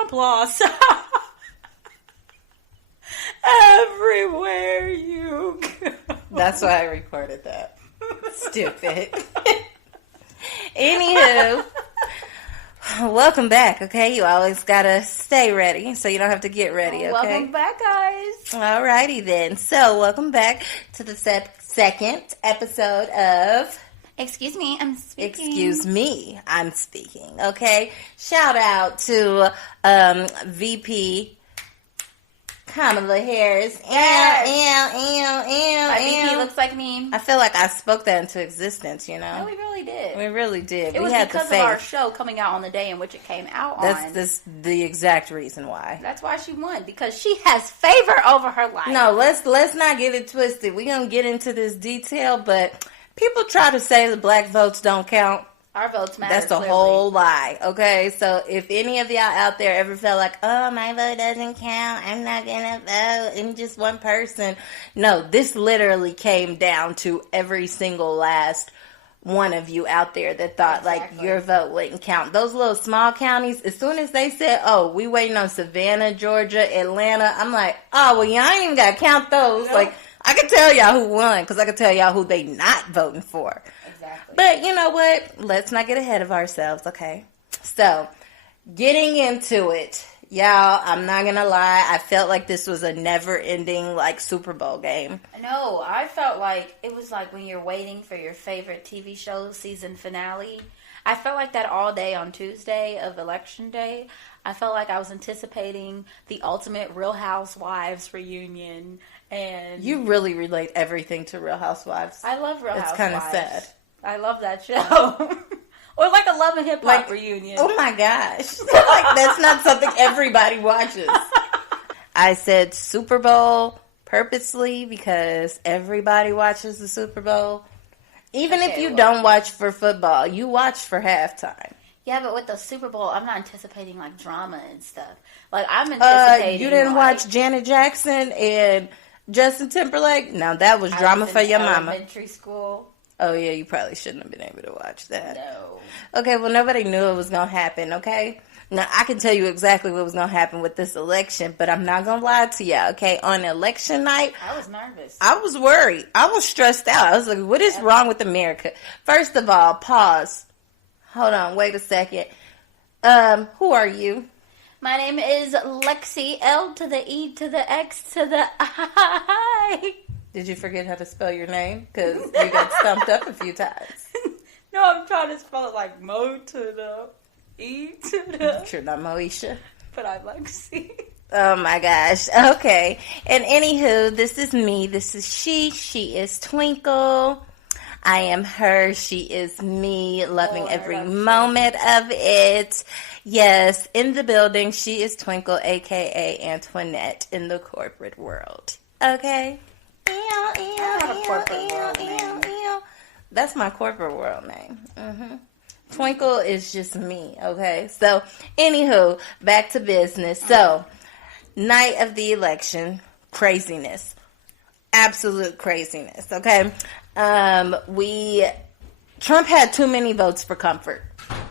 Trump lost. Everywhere you go. That's why I recorded that. Stupid. Anywho, welcome back, okay? You always gotta stay ready so you don't have to get ready, okay? Welcome back, guys. Alrighty then. So, welcome back to the second episode of... Excuse me, I'm speaking. Excuse me, I'm speaking, okay? Shout out to VP Kamala Harris. My VP looks like me. I feel like I spoke that into existence, you know? No, we really did. We really did. It was because of our show coming out on the day in which it came out on. That's the exact reason why. That's why she won, because she has favor over her life. No, let's not get it twisted. We're going to get into this detail, but people try to say the black votes don't count. Our votes matter. That's a whole lie, okay? So if any of y'all out there ever felt like, oh, my vote doesn't count, I'm not going to vote, I'm just one person. No, this literally came down to every single last one of you out there that thought, like, your vote wouldn't count. Those little small counties, as soon as they said, oh, we waiting on Savannah, Georgia, Atlanta, I'm like, oh, well, y'all ain't even got to count those. Nope. Like, I can tell y'all who won, because I can tell y'all who they not voting for. Exactly. But you know what? Let's not get ahead of ourselves, okay? So, getting into it, y'all, I'm not going to lie. I felt like this was a never-ending, like, Super Bowl game. No, I felt like it was like when you're waiting for your favorite TV show season finale. I felt like that all day on Tuesday of Election Day. I felt like I was anticipating the ultimate Real Housewives reunion. And you really relate everything to Real Housewives. I love Real Housewives. It's kind of sad. I love that show. Or like a Love and Hip Hop reunion. Oh my gosh. Like, that's not something everybody watches. I said Super Bowl purposely because everybody watches the Super Bowl. Even if you don't watch for football, you watch for halftime. Yeah, but with the Super Bowl, I'm not anticipating like drama and stuff. Like I'm anticipating. You didn't watch Janet Jackson and Justin Timberlake? No, that was drama for your mama. Elementary school. Oh, yeah, you probably shouldn't have been able to watch that. No. Okay, well, nobody knew it was going to happen, okay? Now, I can tell you exactly what was going to happen with this election, but I'm not going to lie to y'all, okay? On election night... I was nervous. I was worried. I was stressed out. I was like, what is wrong with America? First of all, pause. Hold on, wait a second. Who are you? My name is Lexi, L to the E to the X to the I. Did you forget how to spell your name? Because you got stumped up a few times. No, I'm trying to spell it like Mo to the E to the... You're not Moesha. But I'm Lexi. Oh my gosh. Okay. And anywho, this is me. This is she is Twinkle. I am her. She is me. Loving every moment of it. Yes, in the building, she is Twinkle, a.k.a. Antoinette in the corporate world. Okay? That's my corporate world name. Mm-hmm. Twinkle is just me, okay? So, anywho, back to business. So, night of the election, craziness. Absolute craziness, okay? Trump had too many votes for comfort.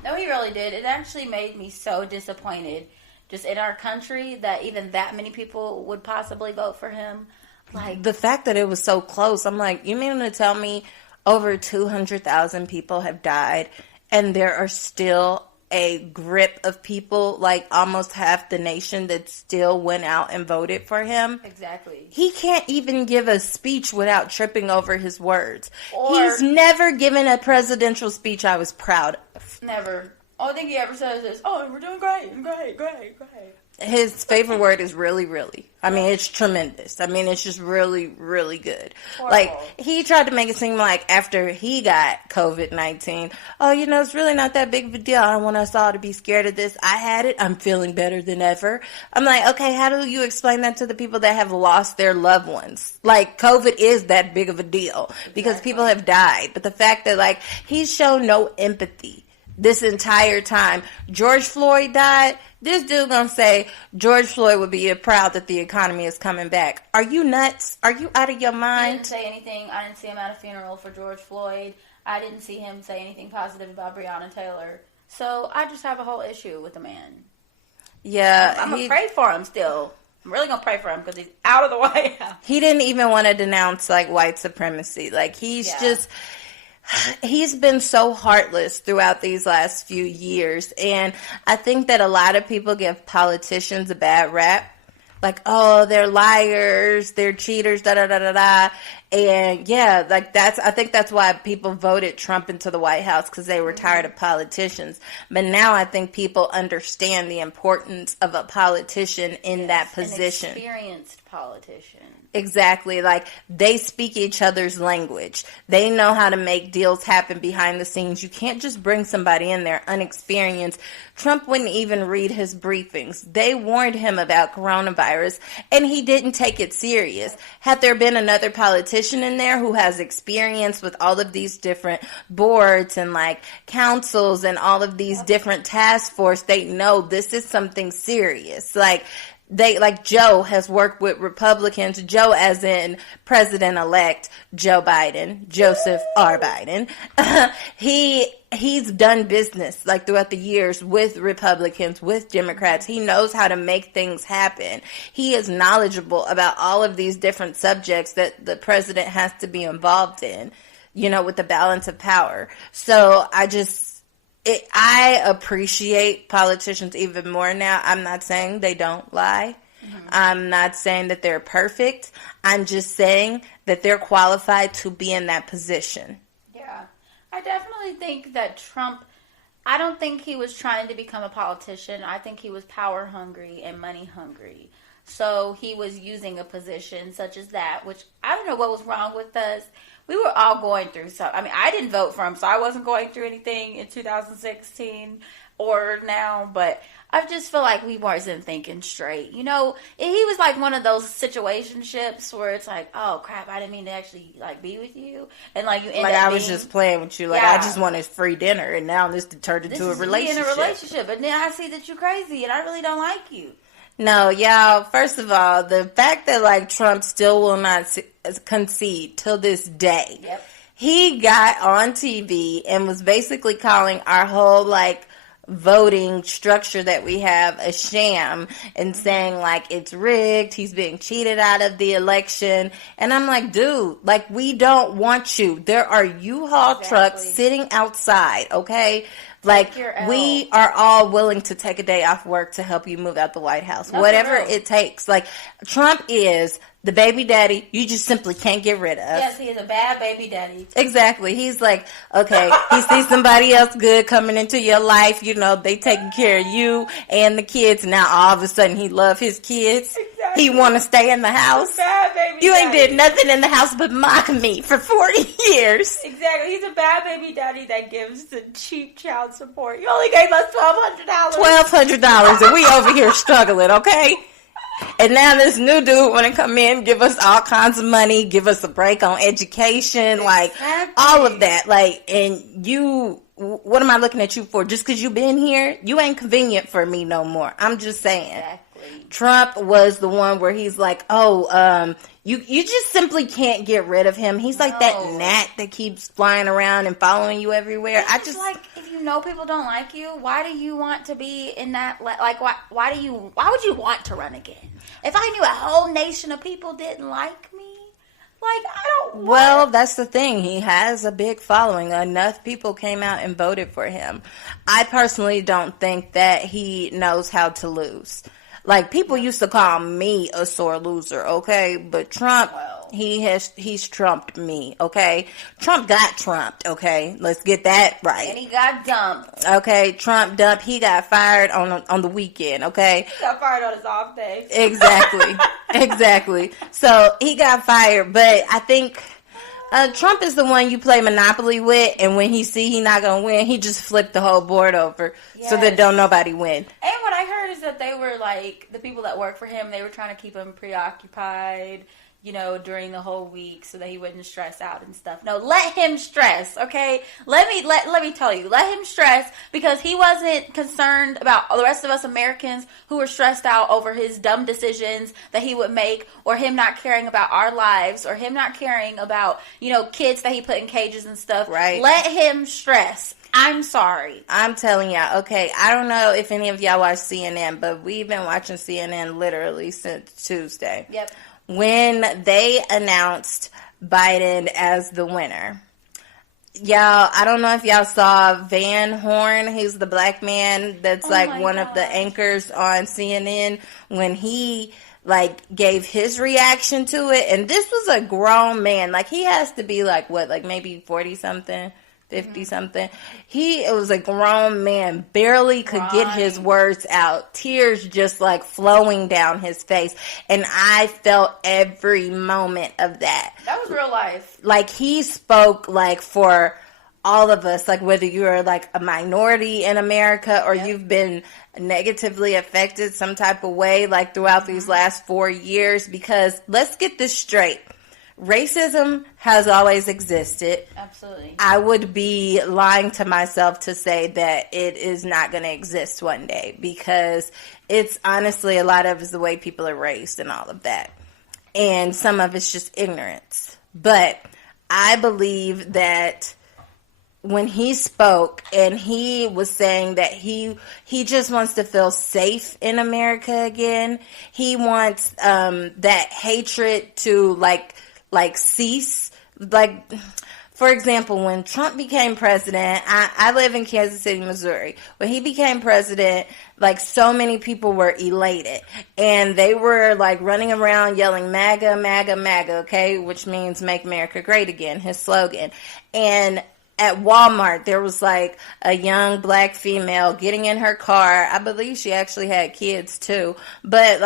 No, he really did. It actually made me so disappointed just in our country that even that many people would possibly vote for him. Like the fact that it was so close, I'm like, you mean to tell me over 200,000 people have died and there are still a grip of people, like almost half the nation, that still went out and voted for him? Exactly. He can't even give a speech without tripping over his words. He's never given a presidential speech I was proud of. Never. Only thing he ever says is, oh, we're doing great. His favorite word is really, really. I mean, it's tremendous. I mean, it's just really, really good. Horrible. Like, he tried to make it seem like after he got COVID-19, oh, you know, it's really not that big of a deal. I don't want us all to be scared of this. I had it. I'm feeling better than ever. I'm like, okay, how do you explain that to the people that have lost their loved ones? Like, COVID is that big of a deal because people have died. But the fact that, like, he's shown no empathy this entire time. George Floyd died. This dude gonna say George Floyd would be proud that the economy is coming back. Are you nuts? Are you out of your mind? He didn't say anything. I didn't see him at a funeral for George Floyd. I didn't see him say anything positive about Breonna Taylor. So I just have a whole issue with the man. Yeah. I'm going to pray for him still. I'm really going to pray for him because he's out of the White House. He didn't even want to denounce, like, white supremacy. Like, he's been so heartless throughout these last few years. And I think that a lot of people give politicians a bad rap. Like, oh, they're liars, they're cheaters, da-da-da-da-da. And, yeah, like, I think that's why people voted Trump into the White House, because they were tired of politicians. But now I think people understand the importance of a politician in that position. An experienced politician. Exactly. Like, they speak each other's language. They know how to make deals happen behind the scenes. You can't just bring somebody in there unexperienced. Trump wouldn't even read his briefings. They warned him about coronavirus, and he didn't take it serious. Had there been another politician in there who has experience with all of these different boards and, like, councils and all of these different task force, they know this is something serious. Like, Joe has worked with Republicans, Joe as in President-elect Joe Biden, Joseph R. Biden. He's done business, like, throughout the years with Republicans, with Democrats. He knows how to make things happen. He is knowledgeable about all of these different subjects that the president has to be involved in, with the balance of power. So I appreciate politicians even more now. I'm not saying they don't lie. Mm-hmm. I'm not saying that they're perfect. I'm just saying that they're qualified to be in that position. Yeah. I definitely think that Trump, I don't think he was trying to become a politician. I think he was power hungry and money hungry. So he was using a position such as that, which I don't know what was wrong with us. We were all going through something. I mean, I didn't vote for him, so I wasn't going through anything in 2016 or now, but I just feel like we wasn't thinking straight. He was like one of those situationships where it's like, oh crap, I didn't mean to actually like be with you, and like you end up I was just playing with you, like I just wanted free dinner, and now this turned into a relationship. In a relationship, but then I see that you're crazy, and I really don't like you. No, y'all, first of all, the fact that, like, Trump still will not concede till this day. Yep. He got on TV and was basically calling our whole, like, voting structure that we have a sham and saying, like, it's rigged, he's being cheated out of the election. And I'm like, dude, like, we don't want you. There are U-Haul trucks sitting outside, okay? Like, we are all willing to take a day off work to help you move out the White House. No, whatever it takes. Like, Trump is the baby daddy you just simply can't get rid of. Yes, he is a bad baby daddy. Exactly. He's like, okay, he sees somebody else good coming into your life. They taking care of you and the kids. Now, all of a sudden, he love his kids. Exactly. He want to stay in the house. Bad baby you daddy. Ain't did nothing in the house but mock me for 40 years. Exactly. He's a bad baby daddy that gives the cheap child support. You only gave us $1,200. $1,200, and we over here struggling, okay? And now this new dude want to come in, give us all kinds of money, give us a break on education, like, all of that. Like, and what am I looking at you for? Just because you been here? You ain't convenient for me no more. I'm just saying. Exactly. Trump was the one where he's like, you just simply can't get rid of him. He's like that gnat that keeps flying around and following you everywhere. It's like, if people don't like you, why do you want to be in that, like, why would you want to run again? If I knew a whole nation of people didn't like me, like, I don't. Well, that's the thing. He has a big following. Enough people came out and voted for him. I personally don't think that he knows how to lose. Like, people used to call me a sore loser, okay? But Trump, he's trumped me, okay? Trump got trumped, okay? Let's get that right. And he got dumped. Okay, Trump dumped. He got fired on the weekend, okay? He got fired on his off day. Exactly. Exactly. So, he got fired, but I think Trump is the one you play Monopoly with, and when he not going to win, he just flipped the whole board over so that don't nobody win. And what I heard is that they were, like, the people that work for him, they were trying to keep him preoccupied, during the whole week so that he wouldn't stress out and stuff. No, let him stress, okay? Let me tell you, let him stress, because he wasn't concerned about the rest of us Americans who were stressed out over his dumb decisions that he would make, or him not caring about our lives, or him not caring about, kids that he put in cages and stuff. Right. Let him stress. I'm sorry. I'm telling y'all. Okay, I don't know if any of y'all watch CNN, but we've been watching CNN literally since Tuesday. Yep. When they announced Biden as the winner. Y'all, I don't know if y'all saw Van Horn. He's the black man that's one of the anchors on CNN when he gave his reaction to it. And this was a grown man. He has to be maybe 40 something, 50 something. It was a grown man, barely could get his words out. Tears just flowing down his face. And I felt every moment of that. That was real life. He spoke for all of us, whether you're a minority in America or you've been negatively affected some type of way throughout these last 4 years, because let's get this straight. Racism has always existed. Absolutely. I would be lying to myself to say that it is not going to exist one day, because it's honestly a lot of it's the way people are raised and all of that. And some of it's just ignorance. But I believe that when he spoke and he was saying that he just wants to feel safe in America again. He wants that hatred to cease. For example, when Trump became president, I live in Kansas City, Missouri. When he became president, so many people were elated. And they were running around yelling MAGA, MAGA, MAGA, okay? Which means Make America Great Again, his slogan. And at Walmart, there was a young black female getting in her car. I believe she actually had kids too. But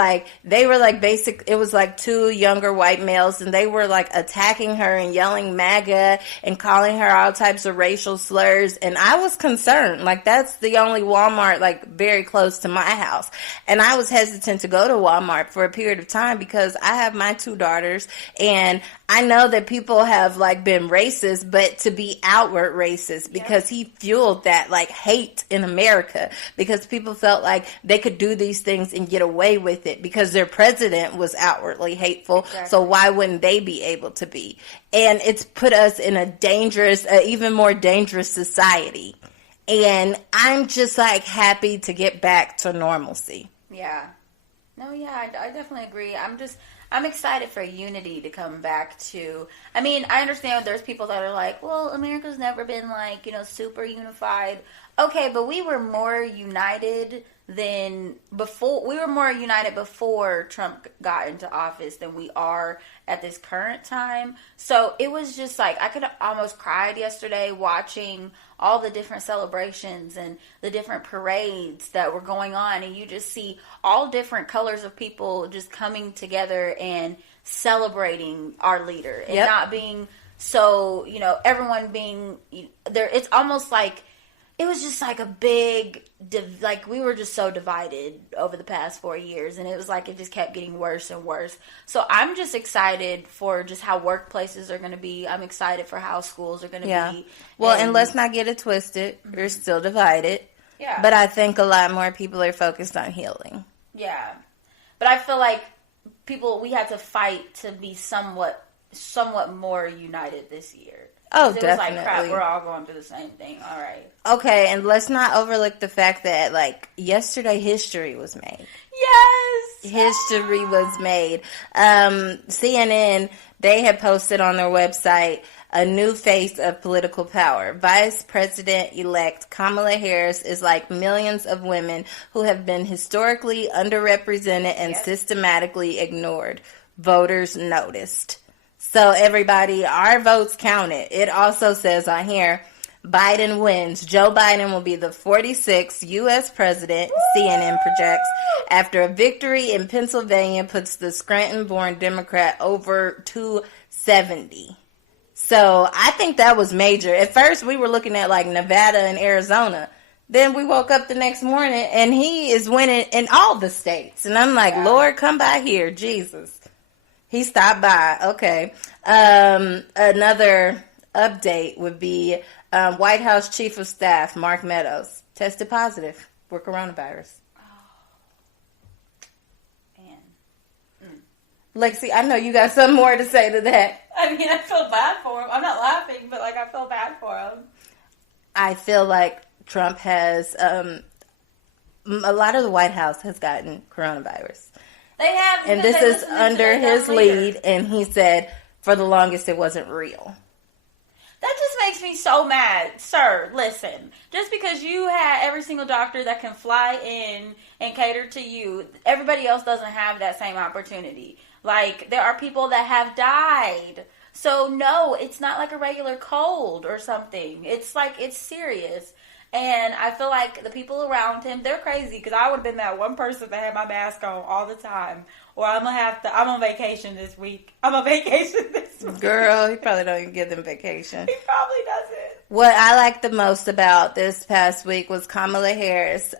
they were it was two younger white males, and they were attacking her and yelling MAGA and calling her all types of racial slurs. And I was concerned. That's the only Walmart very close to my house. And I was hesitant to go to Walmart for a period of time because I have my 2 daughters, and I know that people have been racist, but to be outward racist, because he fueled that hate in America, because people felt they could do these things and get away with it because their president was outwardly hateful. Exactly. So why wouldn't they be able to be? And it's put us in a dangerous, even more dangerous society. And I'm just happy to get back to normalcy. Yeah. No, yeah, I definitely agree. I'm excited for unity to come back to. I mean, I understand there's people that are well, America's never been super unified. Okay, but we were more united than before. We were more united before Trump got into office than we are at this current time. So it was just I could have almost cried yesterday watching all the different celebrations and the different parades that were going on, and you just see all different colors of people just coming together and celebrating our leader, and not being so, everyone being there. It's almost it was just a big, we were just so divided over the past 4 years, and it was it just kept getting worse and worse. So I'm just excited for just how workplaces are going to be. I'm excited for how schools are going to be. Well, and let's not get it twisted. We're still divided. Yeah. But I think a lot more people are focused on healing. Yeah. But I feel we had to fight to be somewhat more united this year. Oh, it definitely. Was crap, we're all going through the same thing. All right. Okay, and let's not overlook the fact that, yesterday history was made. Yes! History was made. CNN, they had posted on their website a new face of political power. Vice President-elect Kamala Harris is like millions of women who have been historically underrepresented and systematically ignored. Voters noticed. So everybody, our votes counted. It also says on here, Biden wins. Joe Biden will be the 46th U.S. president, CNN projects, after a victory in Pennsylvania puts the Scranton-born Democrat over 270. So I think that was major. At first, we were looking at Nevada and Arizona. Then we woke up the next morning, and he is winning in all the states. And I'm like, Lord, come by here, Jesus. He stopped by. Okay. Another update would be White House Chief of Staff Mark Meadows tested positive for coronavirus. Oh, man. Lexi, I know you got some more to say to that. I mean, I feel bad for him. I'm not laughing, but I feel bad for him. I feel like Trump has, a lot of the White House has gotten coronavirus. They have, and this is under his lead, and he said for the longest it wasn't real. That just makes me so mad. Sir, listen. Just because you had every single doctor that can fly in and cater to you, everybody else doesn't have that same opportunity. Like, there are people that have died. So, no, it's not like a regular cold or something. It's like, it's serious. And I feel like the people around him, they're crazy. Because I would have been that one person that had my mask on all the time. Or I'm on vacation this week. I'm on vacation this week. Girl, he probably don't even give them vacation. He probably doesn't. What I liked the most about this past week was Kamala Harris.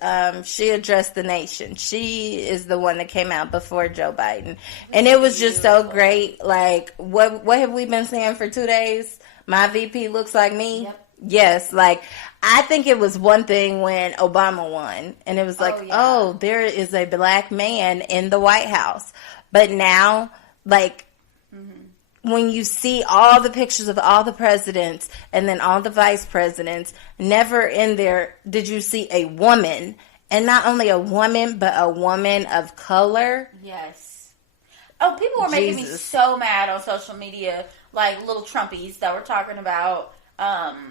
She addressed the nation. She is the one that came out before Joe Biden. And it was just so great. Like, what have we been saying for 2 days? My VP looks like me. Yep. Yes, like, I think it was one thing when Obama won, and it was like, oh, there is a black man in the White House. But now, like, when you see all the pictures of all the presidents and then all the vice presidents, never in there did you see a woman, and not only a woman, but a woman of color. Yes. Oh, people were making me so mad on social media, like little Trumpies that were talking about.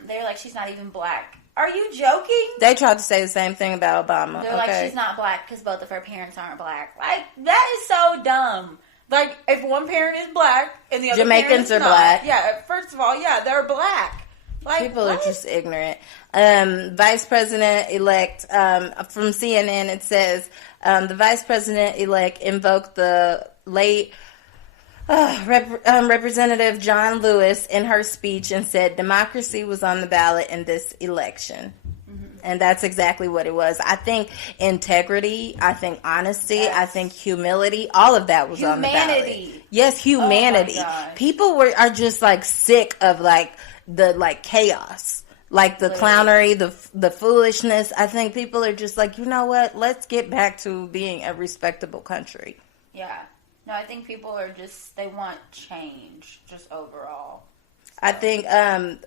They're like, she's not even black. Are you joking? They tried to say the same thing about Obama. They're like, she's not black because both of her parents aren't black. Like, that is so dumb. Like, if one parent is black and the other Jamaicans are not, black. Yeah, first of all, they're black. Like, people are just ignorant. Vice President-elect, from CNN, it says, the Vice President-elect invoked the late Representative John Lewis in her speech and said democracy was on the ballot in this election. And that's exactly what it was. I think integrity, I think honesty, I think humility, all of that was on the ballot. Yes, humanity. Oh, people are just like sick of like the chaos, like the clownery, the foolishness. I think people are just like, you know what? Let's get back to being a respectable country. Yeah. No, I think people are just, they want change, just overall. So. I think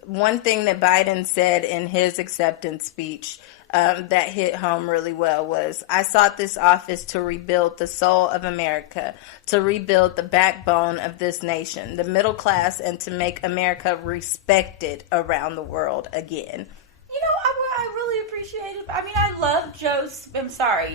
one thing that Biden said in his acceptance speech that hit home really well was, I sought this office to rebuild the soul of America, to rebuild the backbone of this nation, the middle class, and to make America respected around the world again. You know, I really appreciate it. I mean, I love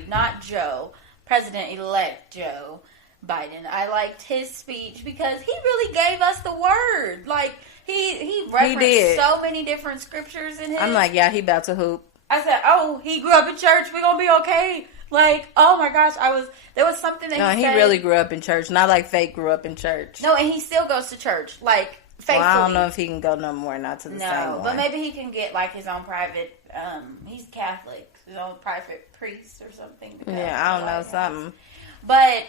not Joe, President-elect Joe Biden. I liked his speech because he really gave us the word. Like, he referenced so many different scriptures in his. I'm like, yeah, he about to hoop. I said, oh, he grew up in church. We're going to be okay. Like, oh my gosh, there was something that he said. No, he really grew up in church. Not like fake grew up in church. No, and he still goes to church. Like, faithfully. Well, I don't know if he can go no more, not to the same one. No, but maybe he can get like his own private, he's Catholic, his own private priest or something. Yeah, I don't know, something. But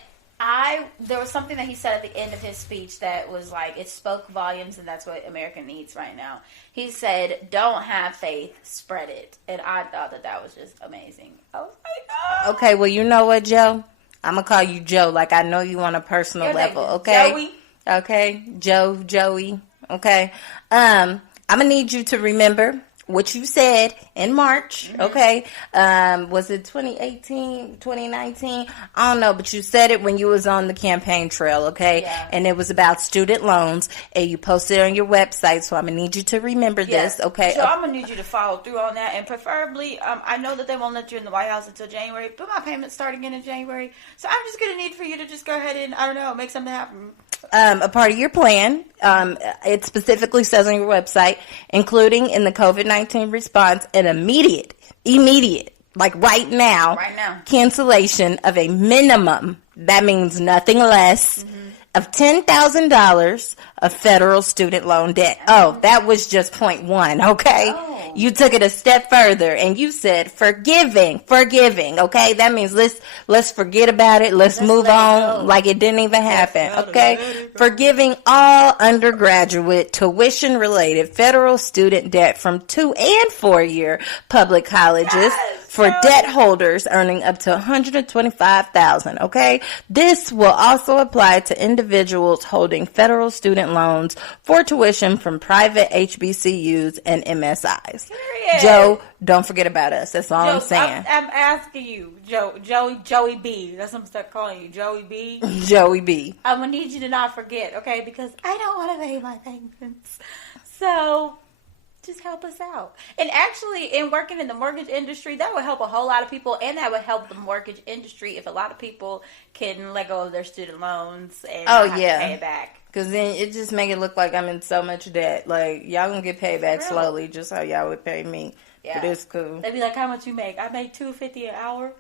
there was something that he said at the end of his speech that was like, it spoke volumes, and that's what America needs right now. He said, don't have faith, spread it. And I thought that was just amazing. I was like, oh. Okay, well, you know what, Joe? I'm going to call you Joe, like I know you on a personal level, okay? Joey. Okay, Joey, okay? I'm going to need you to remember what you said in March, okay? Was it 2018, 2019? I don't know, but you said it when you was on the campaign trail, okay? Yeah. And it was about student loans, and you posted it on your website, so I'm going to need you to remember this, okay? So I'm going to need you to follow through on that, and preferably, I know that they won't let you in the White House until January, but my payments start again in January, so I'm just going to need for you to just go ahead and, I don't know, make something happen. A part of your plan, it specifically says on your website, including in the COVID-19 response, an immediate, like right now, cancellation of a minimum, that means nothing less, of $10,000 of federal student loan debt. Oh, that was just point one, okay? Oh. You took it a step further and you said forgiving, okay? That means let's forget about it. Let's move on like it didn't even happen, okay? Forgiving all undergraduate tuition-related federal student debt from 2- and 4-year public colleges for debt holders earning up to $125,000. Okay, this will also apply to individuals holding federal student loans for tuition from private HBCUs and MSIs. Period. Joe, don't forget about us. That's all I'm saying. I'm asking you, Joey B. That's what I'm start calling you, Joey B. Joey B. I'm gonna need you to not forget, okay? Because I don't want to pay my payments. So just help us out. And actually, in working in the mortgage industry, that would help a whole lot of people, and that would help the mortgage industry if a lot of people can let go of their student loans and not have to pay it back. Because then it just make it look like I'm in so much debt. Like, y'all gonna get paid back slowly, just how y'all would pay me. Yeah. But it's cool. They'd be like, how much you make? I make $2.50 an hour.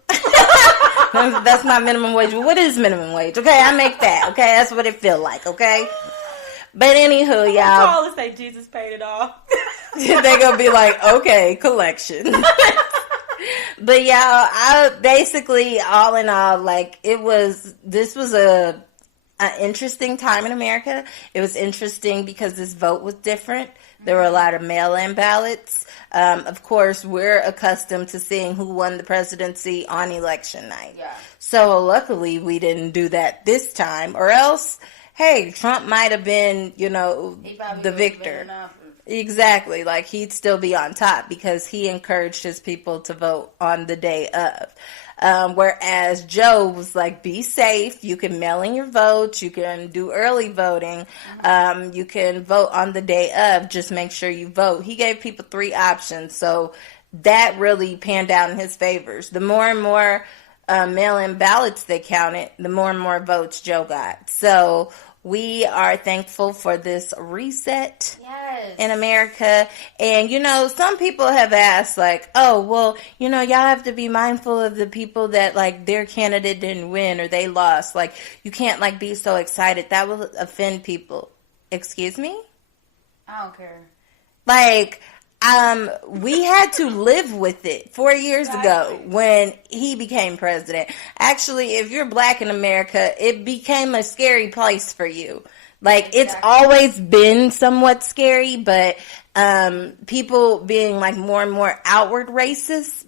That's not minimum wage. What is minimum wage? Okay, I make that. Okay, that's what it feel like. Okay. But anywho, y'all. Call and say Jesus paid it off. They gonna be like, okay, collection. But y'all, I basically, all in all, like, this was an interesting time in America. It was interesting because this vote was different. There were a lot of mail-in ballots. Of course, we're accustomed to seeing who won the presidency on election night. Yeah. So luckily, we didn't do that this time, or else, hey, Trump might have been, the victor. Exactly. Like, he'd still be on top because he encouraged his people to vote on the day of. Whereas Joe was like, be safe. You can mail in your votes. You can do early voting. You can vote on the day of. Just make sure you vote. He gave people 3 options. So that really panned out in his favors. The more and more mail-in ballots they counted, the more and more votes Joe got. So we are thankful for this reset in America. And, some people have asked, like, oh, well, y'all have to be mindful of the people that, like, their candidate didn't win or they lost. Like, you can't, like, be so excited. That will offend people. Excuse me? I don't care. Like, we had to live with it 4 years ago when he became president. Actually, if you're black in America, it became a scary place for you. Like, it's always been somewhat scary, but people being like more and more outward racist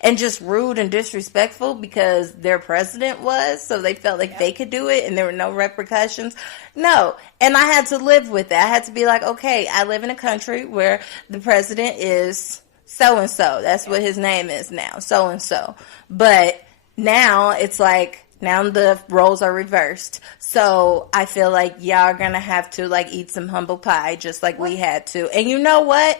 and just rude and disrespectful because their president was, so they felt like they could do it and there were no repercussions. No. And I had to live with it. I had to be like, okay, I live in a country where the president is so-and-so. That's what his name is now, so-and-so. But now it's like, now the roles are reversed. So I feel like y'all are going to have to, like, eat some humble pie just like we had to. And you know what?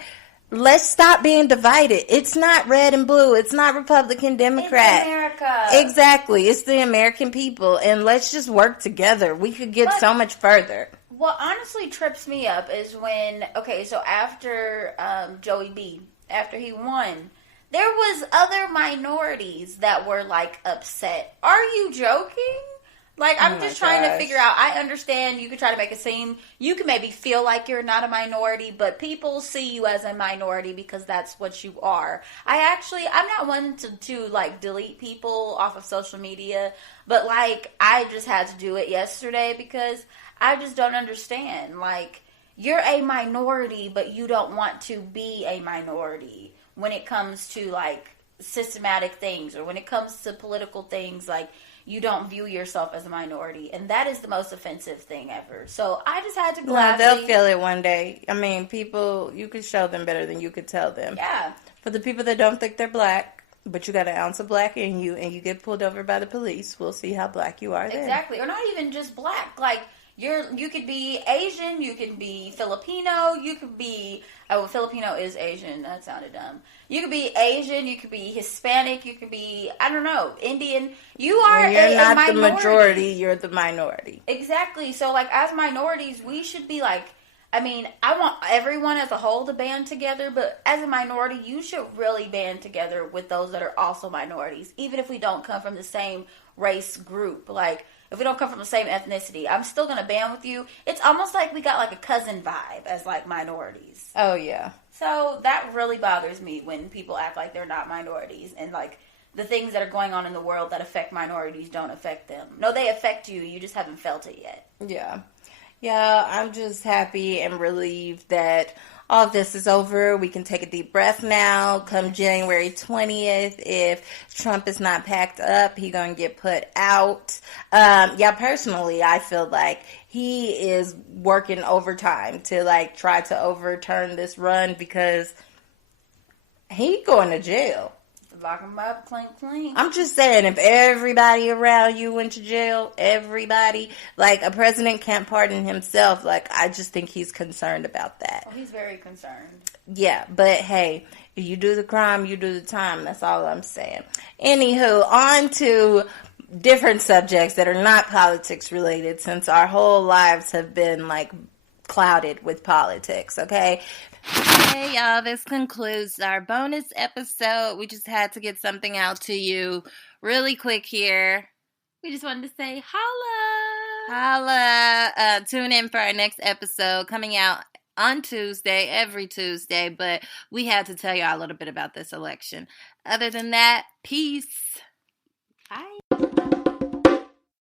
Let's stop being divided. It's not red and blue. It's not Republican, Democrat. It's America. Exactly. It's the American people. And let's just work together. We could get so much further. What honestly trips me up is when, so after Joey B., after he won, there was other minorities that were, like, upset. Are you joking? Like, I'm just trying to figure out. I understand you could try to make it seem, you can maybe feel like you're not a minority, but people see you as a minority because that's what you are. I'm not one to like, delete people off of social media, but, like, I just had to do it yesterday because I just don't understand. Like, you're a minority, but you don't want to be a minority when it comes to, like, systematic things or when it comes to political things. Like, you don't view yourself as a minority, and that is the most offensive thing ever. So I just had to gladly... They'll feel it one day. I mean, people, you could show them better than you could tell them. Yeah. For the people that don't think they're black, but you got an ounce of black in you, and you get pulled over by the police, we'll see how black you are then. Exactly. Or not even just black. Like, you could be Asian, you could be Filipino, you could be... Oh, Filipino is Asian. That sounded dumb. You could be Asian, you could be Hispanic, you could be, I don't know, Indian. You are a minority. You're not the majority, you're the minority. Exactly. So, like, as minorities, we should be, like, I mean, I want everyone as a whole to band together, but as a minority, you should really band together with those that are also minorities, even if we don't come from the same race group. Like, if we don't come from the same ethnicity, I'm still going to band with you. It's almost like we got, like, a cousin vibe as, like, minorities. Oh, yeah. So that really bothers me when people act like they're not minorities and, like, the things that are going on in the world that affect minorities don't affect them. No, they affect you. You just haven't felt it yet. Yeah. Yeah, I'm just happy and relieved that all of this is over. We can take a deep breath now. Come January 20th, if Trump is not packed up, he gonna get put out. Personally, I feel like he is working overtime to like try to overturn this run because he going to jail. Lock him up, clink, clink. I'm just saying, if everybody around you went to jail, everybody, like, a president can't pardon himself. Like, I just think he's concerned about that. Oh, he's very concerned. Yeah, but hey, if you do the crime, you do the time. That's all I'm saying. Anywho, on to different subjects that are not politics related, since our whole lives have been, like, clouded with politics, okay? Hey, y'all, this concludes our bonus episode. We just had to get something out to you really quick here. We just wanted to say holla. Holla. Tune in for our next episode coming out on Tuesday, every Tuesday, but we had to tell y'all a little bit about this election. Other than that, peace.